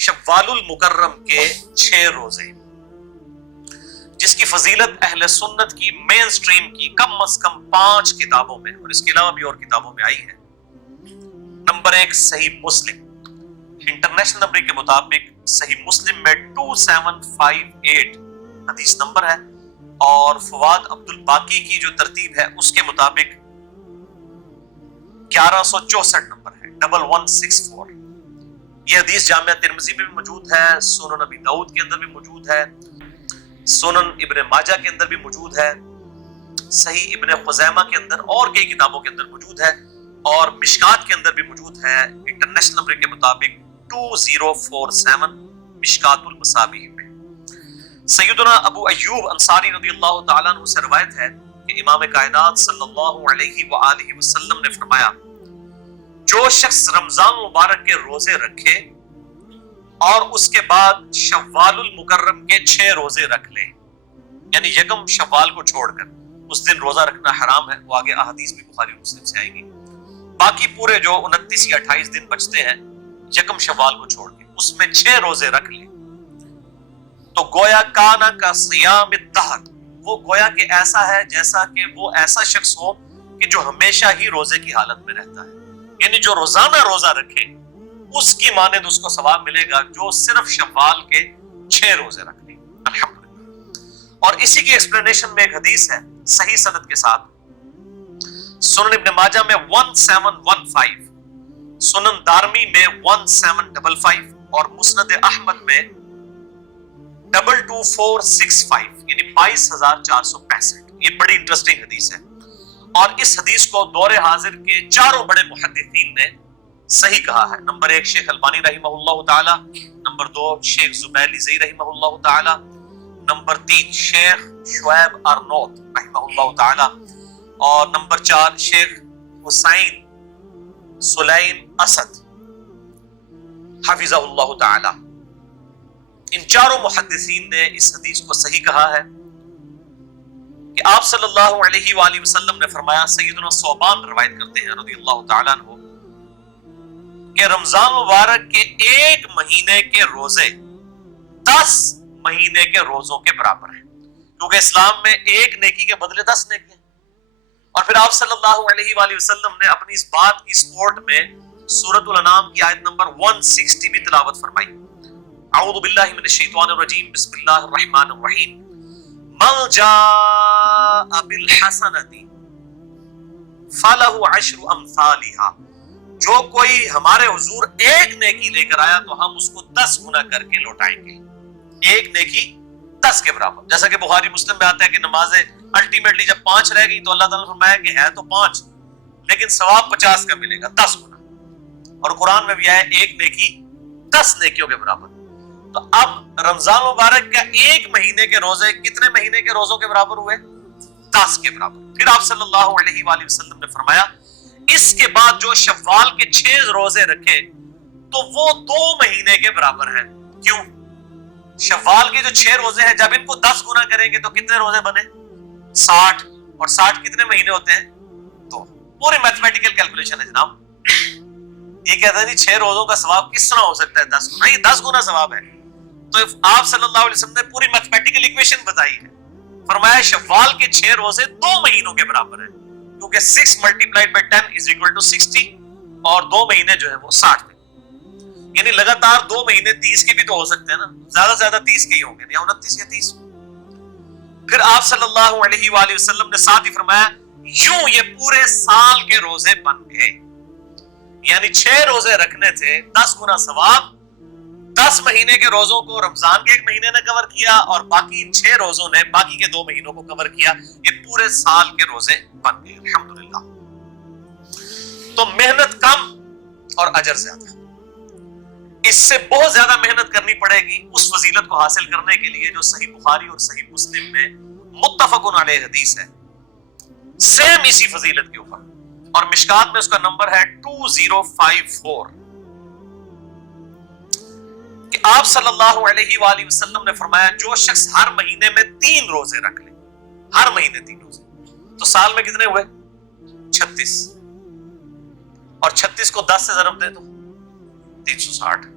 شوال المکرم کے 6 روزے، جس کی فضیلت اہل سنت کی مین سٹریم کی کم از کم 5 کتابوں میں اور اس کے علاوہ بھی اور کتابوں میں آئی ہے۔ نمبر 1 صحیح مسلم، انٹرنیشنل نمبر کے مطابق صحیح مسلم میں 2758 حدیث نمبر ہے، اور فواد عبد الباقی کی جو ترتیب ہے اس کے مطابق 1164 نمبر ہے، 1164۔ یہ حدیث جامعہ ترمذی میں بھی موجود ہے، سنن نبی داؤد کے اندر بھی موجود ہے، سنن ابن ماجہ کے اندر بھی موجود ہے، صحیح ابن خزیمہ کے اندر اور کئی کتابوں کے اندر موجود ہے، اور مشکات کے اندر بھی موجود ہے انٹرنیشنل نمبر کے مطابق 2047 مشکات المصابیح میں۔ سیدنا ابو ایوب انصاری رضی اللہ تعالیٰ عنہ سے روایت ہے کہ امام کائنات صلی اللہ علیہ وآلہ وسلم نے فرمایا، جو شخص رمضان مبارک کے روزے رکھے اور اس کے بعد شوال المکرم کے 6 روزے رکھ لے، یعنی یکم شوال کو چھوڑ کر، اس دن روزہ رکھنا حرام ہے، وہ آگے احادیث بھی بخاری اور مسلم سے آئیں گی، باقی پورے جو 29 یا 28 دن بچتے ہیں یکم شوال کو چھوڑ کے اس میں 6 روزے رکھ لے، تو گویا کانا کا صیام الدہر، وہ گویا کہ ایسا ہے جیسا کہ وہ ایسا شخص ہو کہ جو ہمیشہ ہی روزے کی حالت میں رہتا ہے، یعنی جو روزانہ روزہ رکھے اس کی مانند اس کو ثواب ملے گا جو صرف شوال کے 6 روزے رکھ لے۔ الحمدللہ۔ اور اسی کی ایکسپلینیشن میں ایک حدیث ہے صحیح سند کے ساتھ، سنن ابن ماجہ میں 1715، سنن دارمی میں 1755 اور مسند احمد میں 22465، یعنی 22465۔ یہ بڑی انٹرسٹنگ حدیث ہے، اور اس حدیث کو دور حاضر کے 4 بڑے محدثین نے صحیح کہا ہے۔ نمبر 1 شیخ البانی رحمہ اللہ تعالی، نمبر 2 شیخ زبیلی زئی رحمہ اللہ تعالی، نمبر 3 شیخ شعیب ارنوت رحمہ اللہ تعالی، اور نمبر 4 شیخ حسین سلیم اسد حفظہ اللہ تعالی۔ ان 4 محدثین نے اس حدیث کو صحیح کہا ہے کہ آپ صلی اللہ علیہ وآلہ وسلم نے فرمایا، سیدنا ثوبان روایت کرتے ہیں رضی اللہ تعالیٰ عنہ، کہ رمضان مبارک کے 1 مہینے کے روزے 10 مہینے کے روزوں کے برابر ہیں، کیونکہ اسلام میں 1 نیکی کے بدلے 10 نیکی ہیں۔ اور پھر آپ صلی اللہ علیہ وآلہ وسلم نے اپنی اس بات کی سپورٹ میں سورۃ الانعام کی آیت نمبر 160 بھی تلاوت فرمائی، اعوذ باللہ من الشیطان الرجیم، بسم اللہ الرحمن الرحیم، من جاء بالحسنۃ فلہ عشر امثالھا، جو کوئی ہمارے حضور 1 نیکی لے کر آیا تو ہم اس کو 10 گنا کر کے لوٹائیں گے، 1 نیکی 10 کے برابر۔ جیسا کہ بخاری مسلم میں آتا ہے کہ نمازیں الٹیمیٹلی جب 5 رہ گئی تو اللہ تعالیٰ نے فرمایا کہ ہے تو 5 لیکن ثواب 50 کا ملے گا، 10 گنا۔ اور قرآن میں بھی آیا 1 نیکی 10 نیکیوں کے برابر۔ تو اب رمضان مبارک کا 1 مہینے کے روزے کتنے مہینے کے روزوں کے برابر ہوئے؟ 10 کے برابر۔ پھر آپ صلی اللہ علیہ وآلہ وسلم نے فرمایا، اس کے بعد جو شوال کے 6 روزے رکھے تو وہ 2 مہینے کے برابر ہیں۔ کیوں؟ شوال کے جو 6 روزے ہیں جب ان کو 10 گنا کریں گے تو کتنے روزے بنے؟ 60، اور 60 کتنے مہینے ہوتے ہیں؟ 2۔ پوری میتھمیٹیکل کیلکولیشن ہے جناب۔ یہ کہتا ہے 6 روزوں کا ثواب کس طرح ہو سکتا ہے 10 گنا؟ یہ 10 گنا ثواب ہے۔ تو آپ صلی اللہ علیہ وسلم نے پوری میتھمیٹیکل ایکویشن بتائی ہے، فرمایا شوال کے 6 روزے 2 مہینوں کے برابر ہیں، کیونکہ 6 × 10 = 60، اور 2 مہینے جو ہے وہ 60 میں، یعنی لگاتار 2 مہینے 30 کے بھی تو ہو سکتے ہیں نا، زیادہ سے زیادہ 30 کے ہی ہوں گے، یا 29 یا 30۔ پھر آپ صلی اللہ علیہ وآلہ وسلم نے ساتھ ہی فرمایا، یوں یہ پورے سال کے روزے بن گئے، یعنی 6 روزے رکھنے تھے 10 گنا ثواب، 10 مہینے کے روزوں کو رمضان کے 1 مہینے نے کور کیا، اور باقی 6 روزوں نے باقی کے 2 مہینوں کو کور کیا، یہ پورے سال کے روزے بن گئے۔ الحمدللہ۔ تو محنت کم اور اجر زیادہ، اس سے بہت زیادہ محنت کرنی پڑے گی اس فضیلت کو حاصل کرنے کے لیے جو صحیح بخاری اور صحیح مسلم میں متفق علیہ حدیث ہے، سیم اسی فضیلت کے اوپر، اور مشکات میں اس کا نمبر ہے 2054، کہ آپ صلی اللہ علیہ وآلہ وسلم نے فرمایا، جو شخص ہر مہینے میں 3 روزے رکھ لے، ہر مہینے 3 روزے، تو سال میں کتنے ہوئے؟ 36، اور 36 کو 10 سے ضرب دے دو 360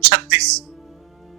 36।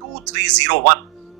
2301,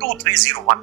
2301।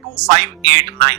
2589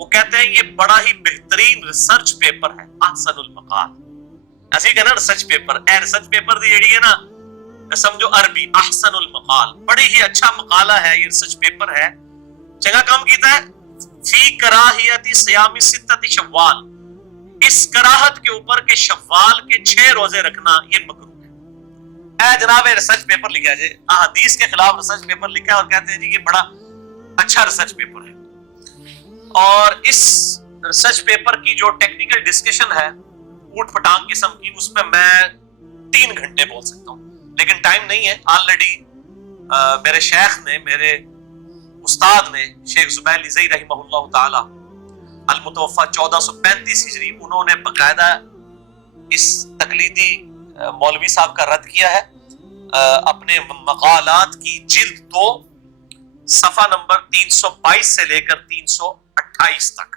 وہ کہتے ہیں یہ بڑا ہی بہترین ریسرچ پیپر ہے، احسن المقال، ایسے کہنا ریسرچ پیپر، اے ریسرچ پیپر دی جیڑی ہے نا سمجھو عربی، احسن المقال، بڑی ہی اچھا مقالہ ہے، یہ ریسرچ پیپر ہے، چنگا کام کیتا ہے، فی کراہیت صیام ستۃ شوال، اس کراہت کے اوپر کہ شوال کے 6 روزے رکھنا یہ مکروہ ہے۔ اے جناب ریسرچ پیپر لکھا جائے، احادیث کے خلاف ریسرچ پیپر لکھا ہے اور کہتے ہیں جی یہ بڑا اچھا ریسرچ پیپر ہے۔ اور اس ریسرچ پیپر کی جو ٹیکنیکل ڈسکشن ہے اوٹ پٹانگ قسم کی، اس میں 3 گھنٹے بول سکتا ہوں، لیکن ٹائم نہیں ہے۔ آلریڈی میرے شیخ نے، میرے استاد نے، شیخ زبیر لیزئی رحمہ اللہ تعالی المتوفى 1435 ہجری، انہوں نے باقاعدہ اس تقلیدی مولوی صاحب کا رد کیا ہے اپنے مقالات کی جلد 2 صفحہ نمبر 322 سے لے کر 328 تک۔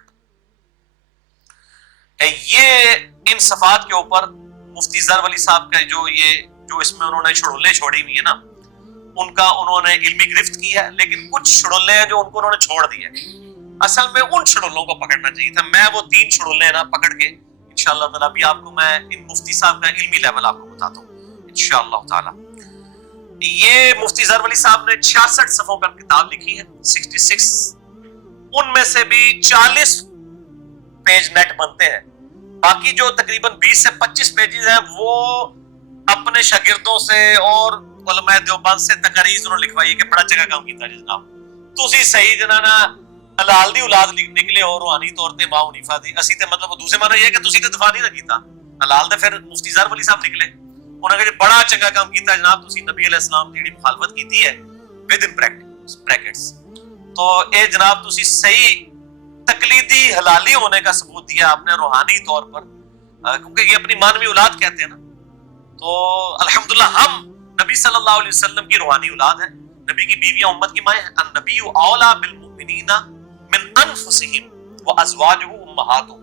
یہ ان صفحات کے اوپر مفتی زر ولی صاحب کا جو اس میں انہوں نے چھڑولے چھوڑی ہوئی ہے نا، ان کا انہوں نے علمی گرفت کی ہے، لیکن کچھ چھڑولے ہیں جو ان کو انہوں نے چھوڑ دیا ہے۔ اصل میں ان چھڑولوں کو پکڑنا چاہیے تھا۔ میں وہ 3 چھڑولے نا پکڑ کے انشاءاللہ تعالیٰ بھی آپ کو میں ان مفتی صاحب کا علمی لیول آپ کو بتاتا ہوں انشاءاللہ تعالیٰ۔ یہ مفتی زر ولی صاحب نے 66 صفحوں پر کتاب لکھی ہے، 66، ان میں سے بھی 40 پیج نیٹ بنتے ہیں، باقی جو تقریباً 20 سے 25 پیجز ہیں وہ اپنے شاگردوں سے اور علماء دیوبند سے تقاریر انہوں نے لکھوائی ہے کہ بڑا چنگا کام کیتا جی جناب، تسی صحیح جنانا حلال دی اولاد نکلے اور روحانی طور تے امام حنیفہ دی، اسی تے مطلب دوسرے معنی یہ ہے کہ تسی تے دفاع نہیں نہ کیتا حلال دے، پھر مفتی زر ولی صاحب نکلے انہوں نے کہا بڑا چنگا کام کیتا جناب، تسی نبی علیہ السلام دی جڑی مخالفت کیتی ہے ود ان بریکٹس، تو اے جناب تسی صحیح تقلیدی حلالی ہونے کا ثبوت دیا آپ نے روحانی طور پر، کیونکہ یہ اپنی مانوی اولاد کہتے ہیں نا، تو الحمدللہ ہم نبی صلی اللہ علیہ وسلم کی روحانی اولاد ہیں، نبی کی بیویاں امت کی مائیں ہیں، النبی اولا بالمؤمنین من انفسہم وازواجہ امہاتہم،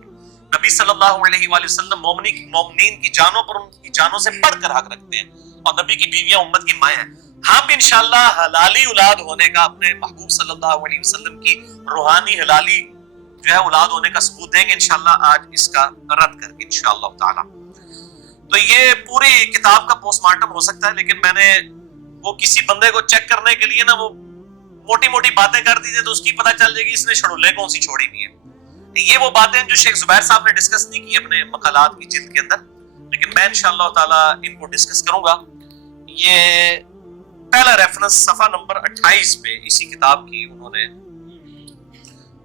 نبی صلی اللہ علیہ وآلہ وسلم مومنین کی جانوں پر ان کی جانوں سے بڑھ کر حق رکھتے ہیں، اور نبی کی بیویاں امت کی مائیں ہیں۔ ہم انشاءاللہ حلالی اولاد ہونے کا، اپنے محبوب صلی اللہ علیہ وسلم کی روحانی حلالی جو ہے اولاد ہونے کا ثبوت دیں گے انشاءاللہ آج اس کا رد کر کے انشاءاللہ تعالی۔ تو یہ پوری کتاب کا پوسٹ مارٹم ہو سکتا ہے، لیکن میں نے وہ کسی بندے کو چیک کرنے کے لیے نا وہ موٹی موٹی باتیں کر دی تھی، تو اس کی پتہ چل جائے گی اس نے شڑولے کون سی چھوڑی ہوئی ہیں۔ یہ وہ باتیں جو شیخ زبیر صاحب نے ڈسکس نہیں کی اپنے مقالات کی جلد کے اندر، لیکن میں انشاءاللہ تعالی ان کو ڈسکس کروں گا۔ یہ پہلا ریفرنس صفحہ نمبر 28 پہ اسی کتاب کی انہوں نے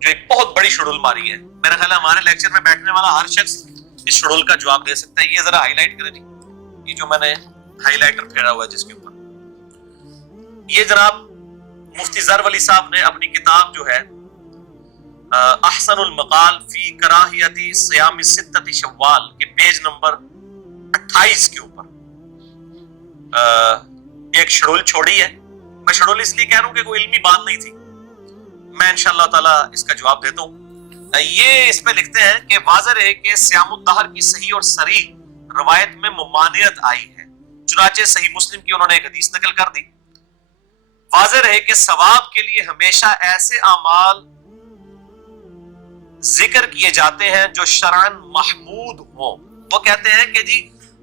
جو ایک بہت بڑی شڈول ماری ہے، میرا خیال ہے ہمارے لیکچر میں بیٹھنے والا ہر شخص اس شڈول کا جواب دے سکتا ہے۔ یہ ذرا ہائی لائٹ کریں جی، یہ جو میں نے ہائی لائٹر پھیرا ہوا ہے جس کے اوپر، یہ جناب مفتی زر ولی صاحب نے اپنی کتاب جو ہے احسن المقال فی کراہیت صیام ستۃ شوال کے پیج نمبر 28 کے اوپر ایک شڈول چھوڑی ہے۔ میں شڈول اس لیے کہہ رہا ہوں کہ کوئی علمی بات نہیں تھی، میں انشاءاللہ تعالی اس کا جواب دیتا ہوں۔ یہ اس پہ لکھتے ہیں کہ واضح رہے کہ صیام الدہر کی صحیح اور صریح روایت میں ممانعت آئی ہے، چنانچہ صحیح مسلم کی انہوں نے ایک حدیث نقل کر دی۔ واضح رہے کہ ثواب کے لیے ہمیشہ ایسے اعمال ذکر کیے جاتے ہیں جو شرعاً محمود ہوں۔ وہ کہتے ہیں کہ جی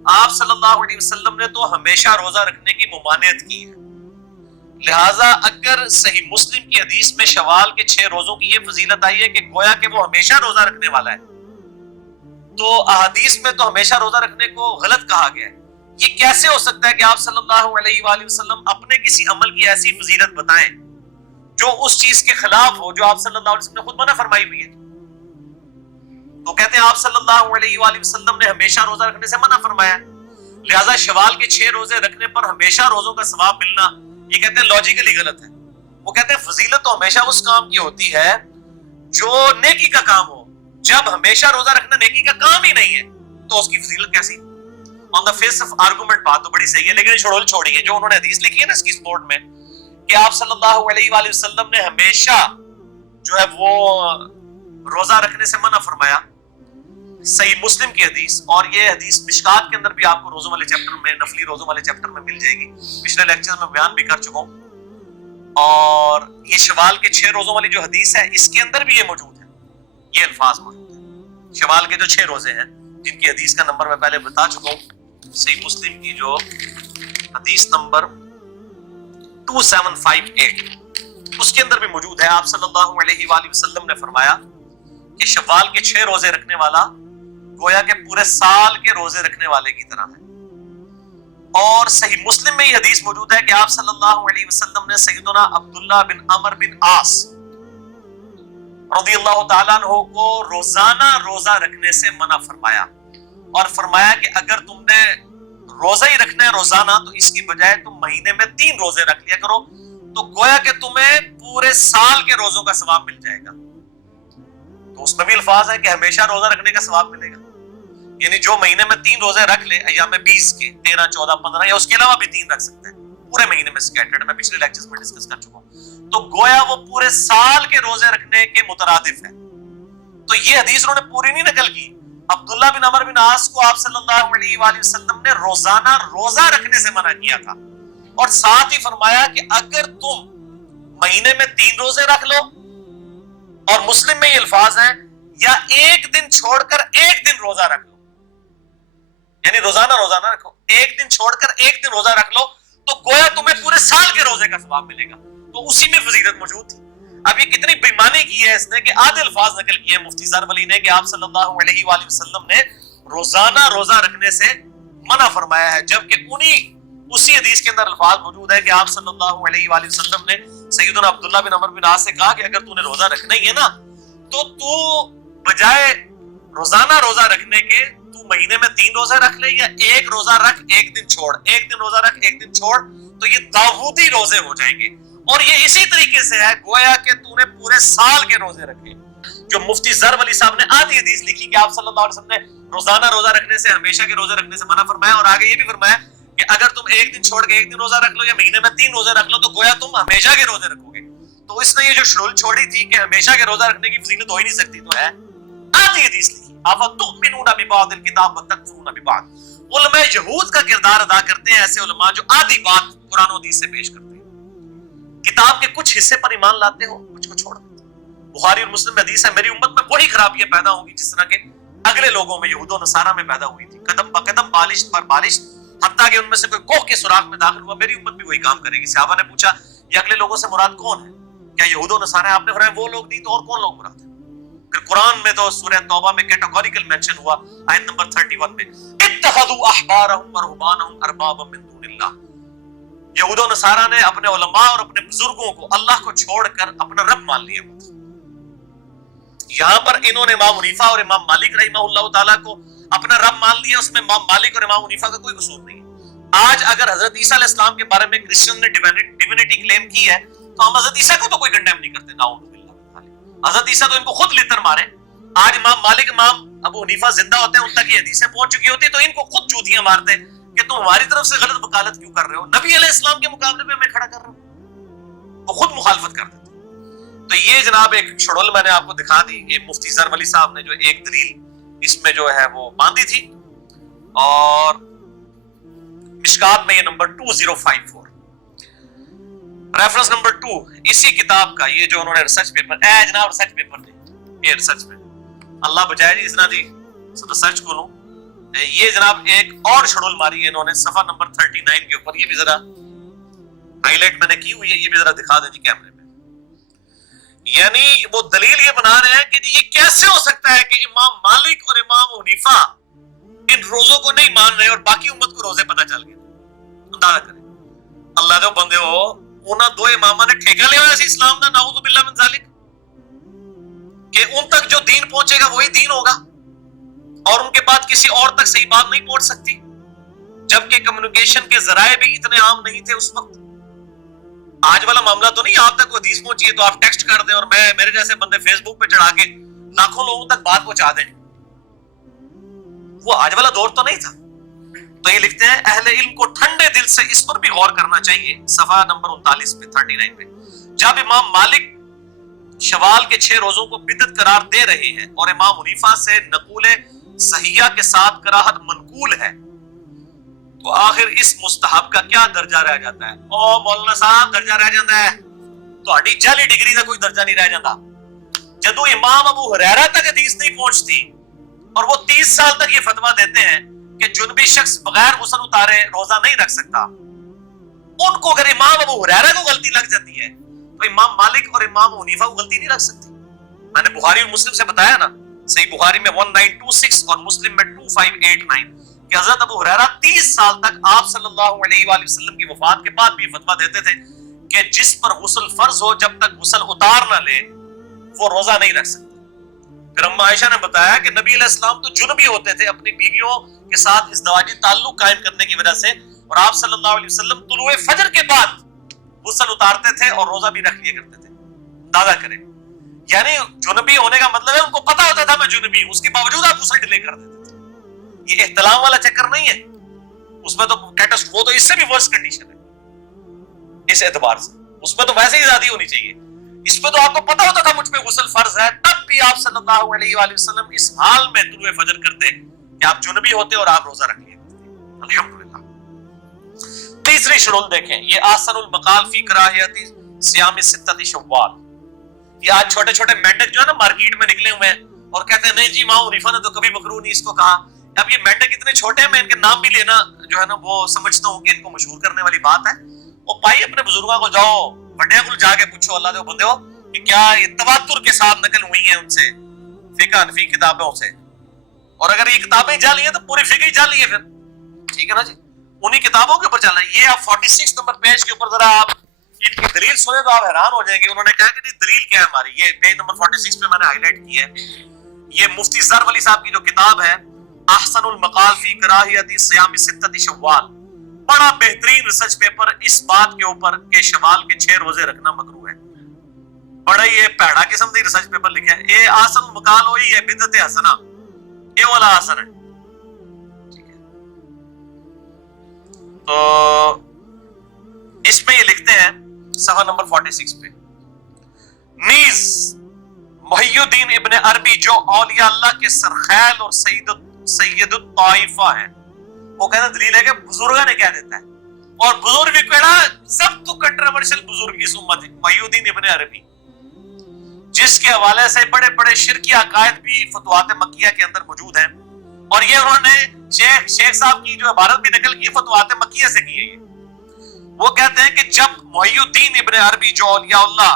آپ صلی اللہ علیہ وسلم نے تو ہمیشہ روزہ رکھنے کی ممانعت کی ہے، لہٰذا اگر صحیح مسلم کی حدیث میں شوال کے 6 روزوں کی یہ فضیلت آئی ہے کہ گویا کہ وہ ہمیشہ روزہ رکھنے والا ہے، تو احادیث میں تو ہمیشہ روزہ رکھنے کو غلط کہا گیا ہے۔ یہ کیسے ہو سکتا ہے کہ آپ صلی اللہ علیہ وآلہ وسلم اپنے کسی عمل کی ایسی فضیلت بتائیں جو اس چیز کے خلاف ہو جو آپ صلی اللہ علیہ وسلم نے خود منع فرمائی ہوئی ہے؟ تو کہتے ہیں آپ صلی اللہ علیہ وآلہ وسلم نے ہمیشہ روزہ رکھنے سے منع فرمایا، لہٰذا شوال کے 6 روزے رکھنے پر ہمیشہ روزوں کا ثواب ملنا، یہ کہتے ہیں لاجیکلی غلط ہے۔ وہ کہتے ہیں فضیلت تو ہمیشہ اس کام کی ہوتی ہے جو نیکی کا کام ہو، جب ہمیشہ روزہ رکھنا نیکی کا کام ہی نہیں ہے تو اس کی فضیلت کیسی؟ آن دا فیس آف آرگومنٹ بات تو بڑی صحیح ہے، لیکن چھوڑول چھوڑی ہے جو انہوں نے حدیث لکھی ہے نا اس کی سپورٹ میں کہ آپ صلی اللہ علیہ وآلہ وسلم نے ہمیشہ جو ہے وہ روزہ رکھنے سے منع فرمایا، صحیح مسلم کی حدیث، اور یہ حدیث مشکات کے اندر بھی آپ کو روزوں والے چیپٹر میں، نفلی روزوں والے چیپٹر میں مل جائے گی، پچھلے لیکچر میں بیان بھی کر چکا ہوں۔ اور یہ شوال کے 6 روزوں والی جو حدیث ہے اس کے اندر بھی یہ موجود ہے، یہ الفاظ موجود ہیں. شوال کے جو 6 روزے ہیں جن کی حدیث کا نمبر میں پہلے بتا چکا ہوں, صحیح مسلم کی جو حدیث نمبر 2758 اس کے اندر بھی موجود ہے. آپ صلی اللہ علیہ وآلہ وسلم نے فرمایا کہ شوال کے 6 روزے رکھنے والا گویا کہ پورے سال کے روزے رکھنے والے کی طرح ہے. اور صحیح مسلم میں یہ حدیث موجود ہے کہ آپ صلی اللہ علیہ وسلم نے سیدنا عبداللہ بن عمر بن عاص رضی اللہ تعالیٰ عنہ کو روزانہ روزہ رکھنے سے منع فرمایا, اور فرمایا کہ اگر تم نے روزہ ہی رکھنا ہے روزانہ تو اس کی بجائے تم مہینے میں 3 روزے رکھ لیا کرو, تو گویا کہ تمہیں پورے سال کے روزوں کا ثواب مل جائے گا. تو اس میں بھی الفاظ ہے کہ ہمیشہ روزہ رکھنے کا ثواب ملے گا, یعنی جو مہینے میں 3 روزے رکھ لے ایام 20 کے 13 14 15 یا اس کے علاوہ بھی 3 رکھ سکتے ہیں پورے مہینے میں سکیٹرڈ, میں پچھلے لیکچرز میں ڈسکس کر چکا ہوں, تو گویا وہ پورے سال کے روزے رکھنے کے مترادف ہے. تو یہ حدیث انہوں نے پوری نہیں نقل کی. عبداللہ بن عمر بن عاص کو آپ صلی اللہ علیہ وآلہ وسلم نے روزانہ روزہ رکھنے سے منع کیا تھا, اور ساتھ ہی فرمایا کہ اگر تم مہینے میں 3 روزے رکھ لو, اور مسلم میں یہ الفاظ ہیں یا ایک دن چھوڑ کر ایک دن روزہ رکھ لو, یعنی روزانہ روزہ نہ رکھو, ایک دن چھوڑ کر ایک دن روزہ رکھ لو, تو گویا تمہیں پورے سال کے روزے کا ثواب ملے گا. تو اسی میں فضیلت موجود تھی. اب یہ کتنی بےمانی کی ہے اس نے کہ آدھے الفاظ نقل کیے مفتی زر ولی نے کہ آپ صلی اللہ علیہ وآلہ وسلم نے روزانہ روزہ رکھنے سے منع فرمایا ہے, جبکہ اسی حدیث کے اندر الفاظ موجود ہے کہ آپ صلی اللہ علیہ وآلہ وسلم نے سیدنا عبداللہ بن عمر بن عاص سے کہا کہ اگر تو نے روزہ رکھنا ہی ہے نا تو بجائے روزانہ روزہ رکھنے کے تو مہینے میں 3 روزے رکھ لے, یا ایک روزہ رکھ ایک دن چھوڑ, ایک دن روزہ رکھ ایک دن چھوڑ, تو یہ داؤدی روزے ہو جائیں گے. اور یہ اسی طریقے سے ہے گویا کہ تو نے پورے سال کے روزے رکھے. جو مفتی زر ولی صاحب نے آدھی حدیث لکھی کہ آپ صلی اللہ علیہ وسلم نے روزانہ روزہ رکھنے سے ہمیشہ کے روزے رکھنے سے منع فرمایا, اور آگے یہ بھی فرمایا کہ اگر تم ایک دن چھوڑ کے ایک دن روزہ رکھ لو یا مہینے میں 3 روزے رکھ لو تو گویا تم ہمیشہ کے روزے رکھو گے. تو اس نے یہ جو شڈول چھوڑی تھی کہ ہمیشہ کے روزہ رکھنے کی فضیلت ہو ہی نہیں سکتی, تو ہے آدھی حدیث لکھی. افتؤمنون ببعض الکتاب وتکفرون ببعض. علماء یہود کا کردار ادا کرتے ہیں ایسے علماء جو آدھی بات قرآن و حدیث سے پیش کرتے ہیں, کتاب کے کچھ حصے پر ایمان لاتے ہو کچھ کو چھوڑ دیتے. بخاری اور مسلم میں حدیث ہے میری امت میں وہی خرابیاں پیدا ہوں گی جس طرح کے اگلے لوگوں میں یہود و نصارہ میں پیدا ہوئی تھی, قدم بقدم بالش پر بالش, حتیٰ کہ ان میں سے کوئی کوہ کے سوراخ میں داخل ہوا. میری امت بھی وہی کام کرے گی. صحابہ نے پوچھا یہ اگلے لوگوں سے مراد کون ہے, کیا یہود و نصارہ ہیں؟ آپ نے فرمایا وہ لوگ نہیں تو اور کون لوگ مراد ہیں؟ پھر قرآن میں تو سورہ توبہ میں کیٹیگوریکل مینشن ہوا آیت نمبر 31 میں, اتخذوا احبارهم ورهبانهم اربابا من دون اللہ. یہود و نصارہ نے اپنے علماء اور اپنے بزرگوں کو اللہ کو چھوڑ کر اپنا رب مان لیا. یہاں پر انہوں نے امام حنیفہ اور امام مالک رحمہ اللہ تعالیٰ کو اپنا رب مان لیا, اس میں امام مالک اور امام حنیفہ کا کوئی قصور نہیں ہے. آج اگر حضرت عیسیٰ علیہ السلام کے بارے میں کرسچن نے ڈیوینٹی کلیم کی ہے تو ہم حضرت عیسیٰ کو تو کوئی کنڈیم نہیں کرتے. نعوذ باللہ, حضرت عیسیٰ تو ان کو خود لتر مارے. آج امام مالک امام ابو حنیفہ زندہ ہوتے ہیں, ان تک یہ حدیثیں پہنچ چکی ہوتی تو ان کو خود جوتیاں مارتے کہ تم ہماری طرف سے غلط وکالت کیوں کر رہے ہو, نبی علیہ السلام کے مقابلے میں کھڑا کر رہا ہوں. وہ خود مخالفت کر دیتے. تو یہ جناب ایک شڈول میں نے آپ کو دکھا دی. یہ مفتی زر ولی صاحب نے جو ایک دلیل اس میں جو ہے وہ باندھی تھی, اور مشکات میں یہ نمبر 2054 ریفرنس نمبر 2 اسی کتاب کا, یہ جو انہوں نے ریسرچ پیپر اے جناب ریسرچ پیپر دے, یہ ریسرچ پیپر اللہ بجائے جی اسنا جی ریسرچ کو لوں. یہ جناب ایک اور شڈول ماری ہے انہوں نے صفحہ نمبر 39 کے اوپر, یہ بھی ذرا ہائی لائٹ میں نے کی ہوئی ہے, یہ بھی ذرا دکھا دیں جی کیمرے میں. یعنی وہ دلیل یہ بنا رہے ہیں کہ جی یہ کیسے ہو سکتا ہے کہ امام مالک اور امام حنیفہ ان روزوں کو نہیں مان رہے اور باقی امت کو روزے پتہ چل گئے. اندازہ کریں اللہ دے بندے ہو, انہاں دو امامہ نے ٹھیکہ لیا ہوا اسلام دا, نعوذ باللہ من ذالک, کہ ان تک جو دین پہنچے گا وہی دین ہوگا اور ان کے بعد کسی اور تک صحیح بات نہیں پہنچ سکتی, جبکہ کمیونیکیشن کے ذرائع بھی اتنے عام نہیں تھے اس وقت. آج والا معاملہ تو نہیں آپ تک حدیث پہنچی ہے تو آپ ٹیکسٹ کر دیں اور میرے جیسے بندے فیس بک پہ چڑھا کے لاکھوں لوگوں تک بات پہنچا دیں. وہ آج والا دور تو نہیں تھا. تو یہ لکھتے ہیں اہل علم کو ٹھنڈے دل سے اس پر بھی غور کرنا چاہیے. صفحہ نمبر 39 پہ 39 پہ جب امام مالک شوال کے 6 روزوں کو بدعت قرار دے رہے ہیں اور امام حنیفہ سے نقول صحیحہ کے ساتھ کراہت منقول ہے, تو آخر اس مستحب کا کیا درجہ رہ جاتا ہے؟ او مولانا صاحب درجہ رہ جاتا ہے, تہاڈی جعلی ڈگری دا کوئی درجہ نہیں رہ جاتا. جدو امام ابو ہریرہ تک حدیث نہیں پہنچتی اور وہ 30 سال تک یہ فتویٰ دیتے ہیں کہ جنبی شخص بغیر غسل اتارے روزہ نہیں رکھ سکتا، ان کو اگر امام ابو ہریرہ کو غلطی لگ جاتی ہے تو امام مالک اور امام حنیفہ کو غلطی نہیں لگ سکتی۔ میں نے بخاری اور مسلم سے بتایا نا، صحیح بخاری میں 1926 اور مسلم میں 2589 کہ حضرت ابو ہریرہ 30 سال تک آپ صلی اللہ علیہ وآلہ وسلم کی وفات کے بعد بھی فتویٰ دیتے تھے کہ جس پر غسل فرض ہو جب تک غسل اتار نہ لے وہ روزہ نہیں رکھ سکتا۔ پھر اما عائشہ نے بتایا کہ نبی علیہ السلام تو جنبی ہوتے تھے اپنی بیویوں کے ساتھ ازدواجی تعلق قائم کرنے کی وجہ سے، اور آپ صلی اللہ علیہ وسلم طلوع فجر کے بعد غسل اتارتے تھے اور روزہ بھی رکھ لیا کرتے تھے۔ اندازہ کریں، یعنی جنبی ہونے کا مطلب ہے ان کو پتا ہوتا تھا میں جنبی ہوں، اس کے باوجود آپ غسل ڈیلے کر دیتے تھے۔ یہ احتلام والا چکر نہیں ہے، اس میں تو وہ تو اس سے بھی ورس کنڈیشن ہے اس اعتبار سے، اس میں تو ویسے ہی زیادہ ہونی چاہیے۔ اس پہ تو آپ کو پتا ہوتا تھا مجھ پہ غسل فرض ہے، تب بھی آپ صلی اللہ علیہ وآلہ وسلم اس حال میں طلوع فجر کرتے کہ آپ جنبی ہوتے اور آپ روزہ رکھ لیے کرتے۔ الحمدللہ۔ تیسری شرول دیکھیں، یہ آسن المقال فی کراہیت صیام ستۃ شوال۔ یہ آج چھوٹے چھوٹے مینڈک جو ہے نا مارکیٹ میں نکلے ہوئے ہیں اور کہتے ہیں نہیں جی امام حنیفہ نے تو کبھی مکروہ نہیں اس کو کہا۔ اب یہ مینڈک اتنے چھوٹے ہیں، میں ان کے نام بھی لینا جو ہے نا وہ سمجھتا ہوں کہ ان کو مشہور کرنے والی بات ہے۔ اور بھائی اپنے بزرگوں کو جاؤ بڑے کو جا کے پوچھو اللہ دے بندے ہو کہ کیا یہ تواتر کے ساتھ نقل ہوئی ہیں ان سے فقہ حنفی کتابوں سے، اور اگر یہ کتابیں جعلی ہیں تو پوری فقہ ہی جعلی ہے پھر، ٹھیک ہے نا جی، انہی کتابوں کے اوپر چلنا ہے۔ یہ آپ 46 نمبر پیج کے اوپر ذرا آپ ان کی دلیل سنیں تو آپ حیران ہو جائیں گے۔ انہوں نے کہا کہ دلیل کیا ہے ہماری، یہ پیج نمبر 46 پہ میں نے ہائی لائٹ کی ہے۔ یہ مفتی زر ولی صاحب کی جو کتاب ہے احسن المقال فی کراہیت صیام ستۃ شوال، بڑا بہترین ریسرچ پیپر اس بات کے اوپر کہ شوال کے 6 روزے رکھنا مکروہ ہے۔ بڑا یہ پیڑا قسم کی ریسرچ پیپر لکھا ہے۔ یہ احسن المقال ہوئی ہے بدعت حسنہ، یہ والا اثر ہے، ٹھیک ہے۔ تو اس میں یہ لکھتے ہیں صفحہ نمبر 46 پہ، نیز محی الدین ابن عربی جو اولیاء اللہ کے سرخیل اور سید الطائفہ ہیں، وہ کہنا دلیل ہے کہ بزرگوں نے کہہ دیتا ہے، اور بزرگ بھی کہنا سب تو کنٹروورشل بزرگ اس امت ہے محی الدین ابن عربی، جس کے حوالے سے بڑے بڑے شرکی عقائد بھی فتوحات مکیہ کے اندر موجود ہیں، اور یہ انہوں نے شیخ صاحب کی جو عبارت بھی نقل کی فتوحات مکیہ سے کی ہے۔ یہ وہ کہتے ہیں کہ جب محی الدین ابن عربی جو اولیاء اللہ،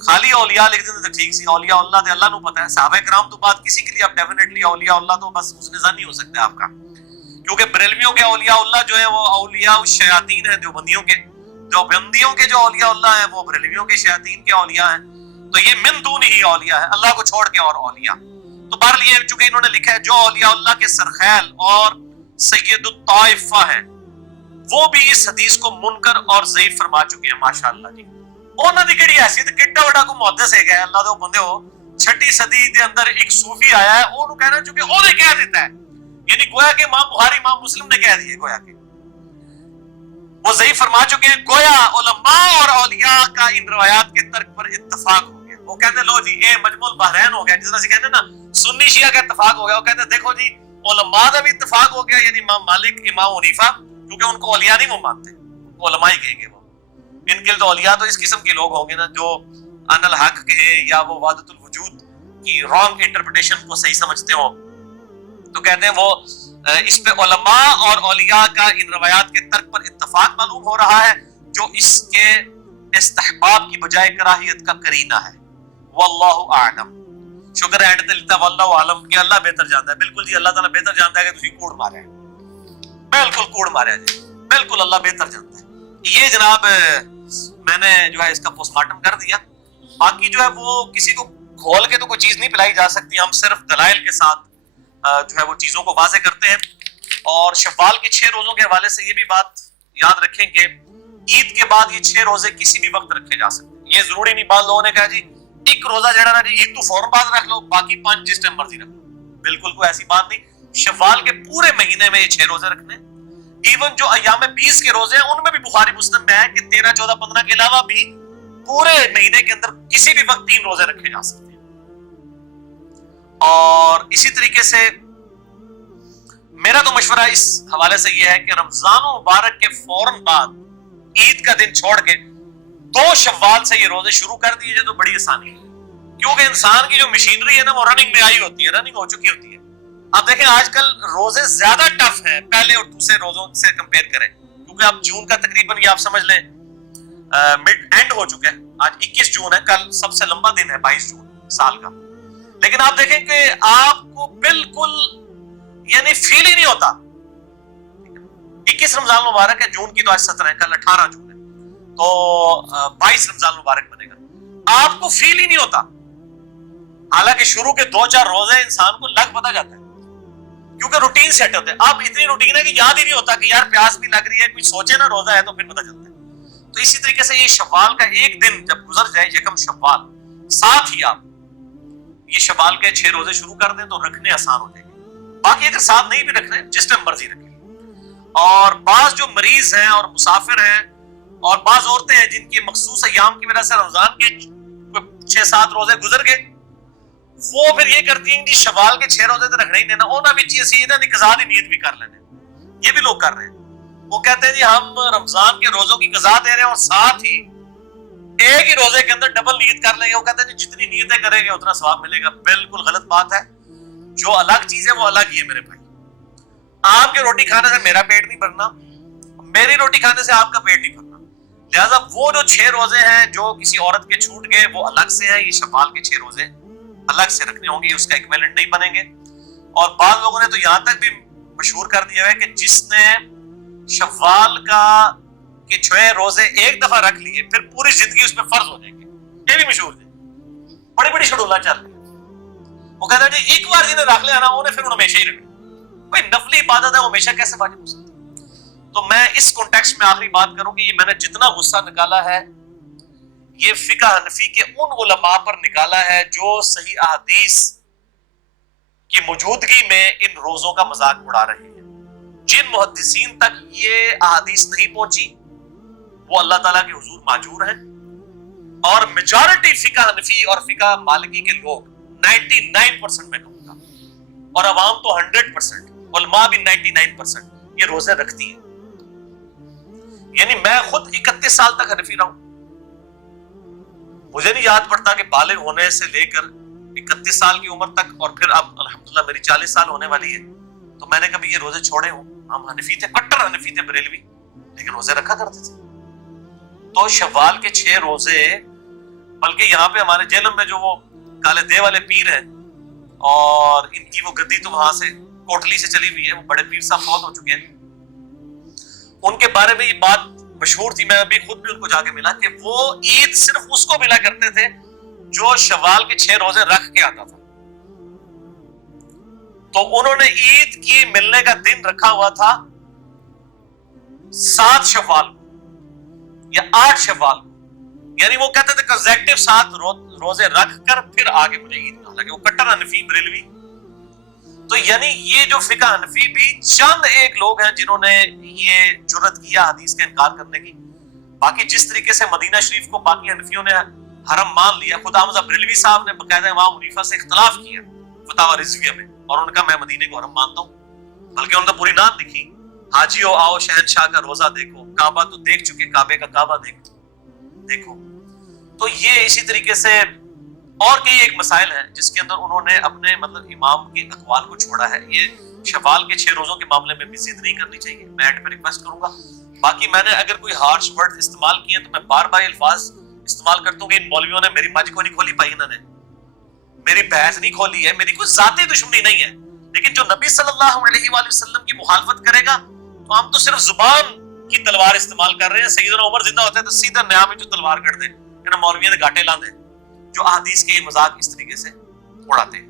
خالی اولیاء لکھ دیتے تو ٹھیک سی، اولیاء اللہ تو اللہ نو پتا ہے، صحابہ کرام تو بات کسی کے لیے اب ڈیفینیٹلی اولیاء اللہ تو بس اس نے ظن ہی ہو سکتا ہے آپ کا، کیونکہ بریلویوں کے اولیاء اللہ جو ہے وہ اولیاء الشیاطین ہیں، دیوبندیوں کے جو اولیاء اللہ ہیں وہ بریلویوں کے شیاطین کے اولیاء ہیں، تو یہ من دون ہی اولیاء ہے، اللہ کو چھوڑ کے اور اولیاء۔ تو بہرحال یہ چونکہ انہوں نے لکھا ہے جو اولیاء اللہ کے سرخیل اور سید الطائفہ ہیں وہ بھی اس حدیث کو منکر اور ضعیف فرما چکے ہیں، ماشاءاللہ جی۔ انہاں دی کیڑی حیثیت، کڈا بڑا کو محدث ہے گیا اللہ دے بندے ہو، 6 صدی دے اندر ایک صوفی آیا ہے، اونوں کہنا چونکہ او نے کہہ دیتا ہے، یعنی گویا کہ امام بخاری امام مسلم نے کہہ دیے، گویا کہ وہ ضعیف فرما چکے ہیں، گویا علماء اور اولیاء کا ان روایات کے ترک پر اتفاق ہو گیا۔ وہ کہتے ہیں لو جی اے مجمع البحرین ہو گیا، جس طرح سے کہتے ہیں نا سنی شیعہ کا اتفاق ہو گیا، وہ کہتے ہیں دیکھو جی علماء کا بھی اتفاق ہو گیا، یعنی امام مالک امام حنیفہ، کیونکہ ان کو اولیاء نہیں وہ مانتے، علماء ہی کہیں گے وہ، ان کے تو اولیاء تو اس قسم کے لوگ ہوں گے نا جو ان الحق کہے یا وہ وحدت الوجود کی رانگ انٹرپریٹیشن کو صحیح سمجھتے ہوں، تو کہتے ہیں وہ اس پہ علماء اور اولیاء کا ان روایات کے ترک پر اتفاق معلوم ہو رہا ہے جو اس کے استحباب کی بجائے کراہیت کا قرینہ ہے۔ واللہ اعلم، شکر ہے اینڈ تے واللہ اعلم کہ اللہ بہتر جانتا ہے۔ بالکل جی اللہ تعالیٰ بہتر جانتا ہے کہ تسی کوڑ مارے ہیں، بالکل کوڑ مارے جی، بالکل اللہ بہتر جانتا ہے۔ یہ جناب میں نے جو ہے اس کا پوسٹ مارٹم کر دیا، باقی جو ہے وہ کسی کو کھول کے تو کوئی چیز نہیں پلائی جا سکتی، ہم صرف دلائل کے ساتھ جو ہے وہ چیزوں کو واضح کرتے ہیں۔ اور شوال کے 6 روزوں کے حوالے سے یہ بھی بات یاد رکھیں کہ عید کے بعد یہ 6 روزے کسی بھی وقت رکھے جا سکتے ہیں، یہ ضروری نہیں۔ بعض لوگوں نے کہا جی ایک روزہ جڑا نا جی عید تو فوراً بعد رکھ لو، باقی 5 جس ٹائم مرضی رکھ لو، بالکل کوئی ایسی بات نہیں۔ شوال کے پورے مہینے میں یہ 6 روزے رکھنے، ایون جو ایام 20 کے روزے ہیں ان میں بھی بخاری مسلم میں ہے کہ 13 14 15 کے علاوہ بھی پورے مہینے کے اندر کسی بھی وقت 3 روزے رکھے جا سکتے ہیں۔ اور اسی طریقے سے میرا تو مشورہ اس حوالے سے یہ ہے کہ رمضان مبارک کے فوراً بعد عید کا دن چھوڑ کے 2 شوال سے یہ روزے شروع کر دیے تو بڑی آسانی ہے، کیونکہ انسان کی جو مشینری ہے نا وہ رننگ میں آئی ہوتی ہے, رننگ ہو چکی ہوتی ہے. اب دیکھیں آج کل روزے زیادہ ٹف ہیں پہلے اور دوسرے روزوں سے کمپیئر کریں, کیونکہ اب جون کا تقریباً یہ آپ سمجھ لیں مڈ اینڈ ہو چکا ہے. آج 21 جون ہے, کل سب سے لمبا دن ہے 22 جون سال کا. لیکن آپ دیکھیں کہ آپ کو بالکل یعنی فیل ہی نہیں ہوتا. 21 رمضان مبارک ہے, جون کی تو آج 17 ہے, کل 18 جون ہے, تو 22 رمضان مبارک بنے گا. آپ کو فیل ہی نہیں ہوتا, حالانکہ شروع کے 2-4 روزے انسان کو لگ پتا جاتا ہے کیونکہ روٹین سیٹ ہوتے ہیں. اب اتنی روٹین ہے کہ یاد ہی نہیں ہوتا کہ یار پیاس بھی لگ رہی ہے, کچھ سوچے نا روزہ ہے تو پھر پتا چلتا ہے. تو اسی طریقے سے یہ شوال کا ایک دن جب گزر جائے, یکم شوال, ساتھ ہی آپ یہ شوال کے 6 روزے شروع کر دیں تو رکھنے آسان ہو جائیں گے. باقی اگر ساتھ نہیں بھی رکھنے, جس ٹائم مرضی رکھیں. اور بعض جو مریض ہیں اور مسافر ہیں اور بعض عورتیں ہیں جن کی مخصوص ایام کی وجہ سے رمضان کے 6-7 روزے گزر گئے, وہ پھر یہ کرتی ہیں کہ شوال کے 6 روزے تو رکھنا ہی دینا, انہاں بھی چیز سیدھا قضا دی نیت بھی کر لینے. یہ بھی لوگ کر رہے ہیں. وہ کہتے ہیں جی ہم رمضان کے روزوں کی قضا دے رہے ہیں اور ساتھ ہی ایک ہی روزے کے اندر ڈبل نیت کر لیں گے. وہ کہتے ہیں جی جتنی نیتیں کریں گے اتنا ثواب ملے گا. بالکل غلط بات ہے. جو الگ چیز ہے وہ الگ ہی ہے میرے بھائی. آپ کے روٹی کھانے سے میرا پیٹ نہیں بھرنا, میری روٹی کھانے سے آپ کا پیٹ نہیں بھرنا. لہٰذا وہ جو 6 روزے ہیں جو کسی عورت کے چھوٹ گئے وہ الگ سے ہیں. یہ شوال کے 6 روزے الگ سے رکھنے ہوں گے, اس کا ایکویلنٹ نہیں بنیں گے. اور بعض لوگوں نے تو یہاں تک بھی مشہور کر دیا ہے کہ جس نے شوال کے 6 روزے ایک دفعہ رکھ لیے پھر پوری زندگی اس پہ فرض ہو جائیں گے. یہ بھی مشہور ہے, بڑی بڑی شیڈولیں چل رہی ہیں. وہ کہتا ہے جی ایک بار جنہیں رکھ لیا نا انہیں پھر ہمیشہ ہی رکھنا. کوئی نفلی عبادت ہے وہ ہمیشہ کیسے واجب ہو سکتی. تو میں اس کانٹیکسٹ میں آخری بات کروں کہ یہ میں نے جتنا غصہ نکالا ہے یہ فقہ حنفی کے ان علماء پر نکالا ہے جو صحیح احادیث کی موجودگی میں ان روزوں کا مذاق اڑا رہے ہیں. جن محدثین تک یہ احادیث نہیں پہنچی وہ اللہ تعالیٰ کے حضور ماجور ہیں, اور میجارٹی فقہ حنفی اور فقہ مالکی کے لوگ 99% میں کہوں گا, اور عوام تو 100%, علماء بھی 99% یہ روزے رکھتی ہیں. یعنی میں خود 31 سال تک حنفی رہا ہوں, مجھے نہیں یاد پڑتا کہ بالغ ہونے سے لے کر 31 سال کی عمر تک, اور پھر اب الحمدللہ میری 40 سال ہونے والی ہے, تو میں نے کبھی یہ روزے چھوڑے ہوں. ہم حنفی تھے, کٹر حنفی تھے, بریلوی, لیکن روزے رکھا کرتے تھے. تو شوال کے 6 روزے, بلکہ یہاں پہ ہمارے جیلم میں جو وہ کالے دے والے پیر ہیں اور ان کی وہ گدی تو وہاں سے کوٹلی سے چلی ہوئی ہے, وہ بڑے پیر صاحب فوت ہو چکے ہیں, ان کے بارے میں یہ بات مشہور تھی. میں ابھی خود بھی ان کو جا کے ملا کہ وہ عید صرف اس کو ملا کرتے تھے جو شوال کے 6 روزے رکھ کے آتا تھا. تو انہوں نے عید کی ملنے کا دن رکھا ہوا تھا 7 شوال یا 8 شوال, یعنی وہ کہتے تھے کنزیکٹیو 7 روزے رکھ کر پھر آگے مجھے عید. حالانکہ وہ کٹر حنفی بریلوی. تو یعنی یہ جو فقہ حنفی بھی چند ایک لوگ ہیں جنہوں نے یہ جرت کیا حدیث کا انکار کرنے کی. باقی جس طریقے سے مدینہ شریف کو باقی حنفیوں نے حرم مان لیا, خدا حافظ بریلوی صاحب نے باقاعدہ امام حنیفہ سے اختلاف کیا فتاوی رضویہ میں, اور ان کا میں مدینے کو حرم مانتا ہوں, بلکہ انہوں نے پوری نعت لکھی, حاجیو آؤ شہنشاہ کا روزہ دیکھو, کعبہ تو دیکھ چکے, کعبے کا کعبہ دیکھو. تو یہ اسی طریقے سے اور کئی ایک مسائل ہیں جس کے اندر انہوں نے اپنے مطلب امام کے اقوال کو چھوڑا ہے. یہ شوال کے 6 روزوں کے معاملے میں بھی ضد نہیں کرنی چاہیے, میں ایڈ پہ ریکویسٹ کروں گا. باقی میں نے اگر کوئی ہارش ورڈ استعمال کیے تو میں بار بار الفاظ استعمال کرتا ہوں کہ ان مولویوں نے میری مجھ کو نہیں کھولی پائی, انہوں نے میری بحث نہیں کھولی ہے, میری کوئی ذاتی دشمنی نہیں ہے. لیکن جو نبی صلی اللہ علیہ وآلہ وسلم کی مخالفت کرے گا تو ہم تو صرف زبان کی تلوار استعمال کر رہے ہیں. سیدنا عمر زندہ ہوتے ہیں تو سیدھا نیا میں جو تلوار کر دیں, مولویوں نے گاٹے لاندے جو احادیث کے مذاق اس طریقے سے اڑاتے ہیں.